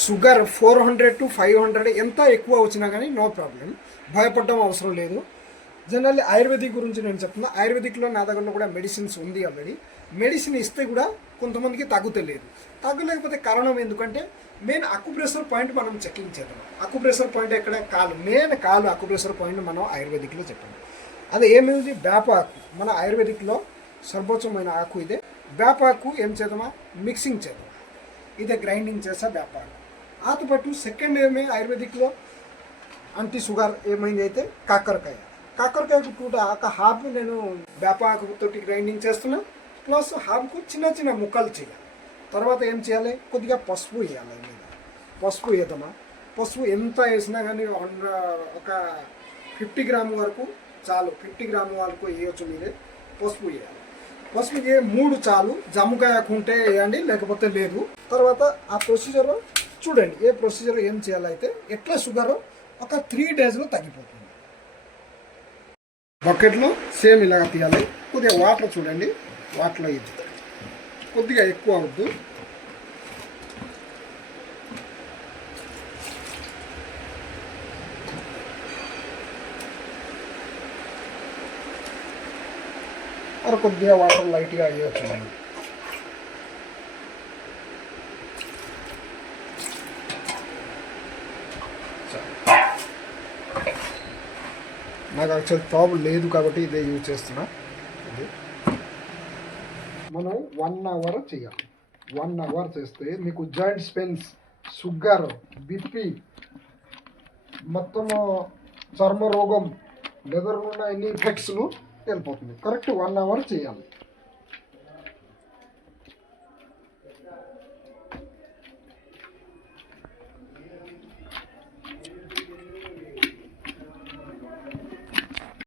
Sugar 400 to 500 ఎంత ఎక్కువ వచ్చినా కానీ నో ప్రాబ్లం, భయపడడం అవసరం లేదు. జనరల్లీ ఆయుర్వేదిక్ గురించి నేను చెప్తున్నా. ఆయుర్వేదిక్లో నా దగ్గరలో కూడా మెడిసిన్స్ ఉంది ఆల్రెడీ. మెడిసిన్ ఇస్తే కూడా కొంతమందికి తగ్గుతలేదు. తగ్గలేకపోతే కారణం ఎందుకంటే మెయిన్ అక్యుప్రెషర్ పాయింట్ మనం చెకింగ్ చేద్దాం. అక్యుప్రెషర్ పాయింట్ ఎక్కడ? కాలు. మెయిన్ కాలు అక్యుప్రెషర్ పాయింట్ మనం ఆయుర్వేదిక్లో చెప్పాము. అది ఏమిది? వేపాకు. మన ఆయుర్వేదిక్లో సర్వోత్తమైన ఆకు ఇదే. వేపాకు ఏం చేద్దామా? మిక్సింగ్ చేద్దాం. ఇదే గ్రైండింగ్ చేసా వేపాకు. ఆతోపాటు సెకండ్ ఏమే ఆయుర్వేదిక్లో అంటి షుగర్ ఏమైంది అయితే కాకరకాయ. కాకరకాయకు కూడా ఒక హాఫ్ నేను వేపాకుతోటి గ్రైండింగ్ చేస్తున్నా. ప్లస్ హాఫ్కు చిన్న చిన్న ముక్కలు చేయాలి. తర్వాత ఏం చేయాలి? కొద్దిగా పసుపు వేయాలి. మీద పసుపు వేద్దామా? పసుపు ఎంత వేసినా కానీ ఒక 50 గ్రాముల వరకు చాలు. 50 గ్రాముల వరకు వేయచ్చు మీరే. పసుపు వేయాలి. పసుపు 3 చాలు. జాముకాయకు ఉంటే వేయండి, లేకపోతే లేదు. తర్వాత ఆ ప్రొసీజర్ చూడండి. ఏ ప్రొసీజర్ ఏం చేయాలైతే ఎట్లా షుగర్ ఒక 3 డేస్లో తగ్గిపోతుంది. బకెట్లో సేమ్ ఇలాగ తీయాలి. కొద్దిగా వాటర్ చూడండి. వాటర్లో ఇది కొద్దిగా ఎక్కువ అవద్దు. మరి కొద్దిగా వాటర్ లైట్గా వేయవచ్చు. నాకు యాక్చువల్ ప్రాబ్లం లేదు కాబట్టి ఇదే యూజ్ చేస్తున్నా. ఇది మనం 1 అవర్ చేయాలి. 1 అవర్ చేస్తే మీకు జాయింట్ పెయిన్స్, షుగర్, బీపీ, మొత్తము చర్మ రోగం, లెదర్ ఉన్న ఎన్ని ఇన్ఫెక్షన్లు వెళ్ళిపోతుంది. కరెక్ట్ 1 అవర్ చేయాలి.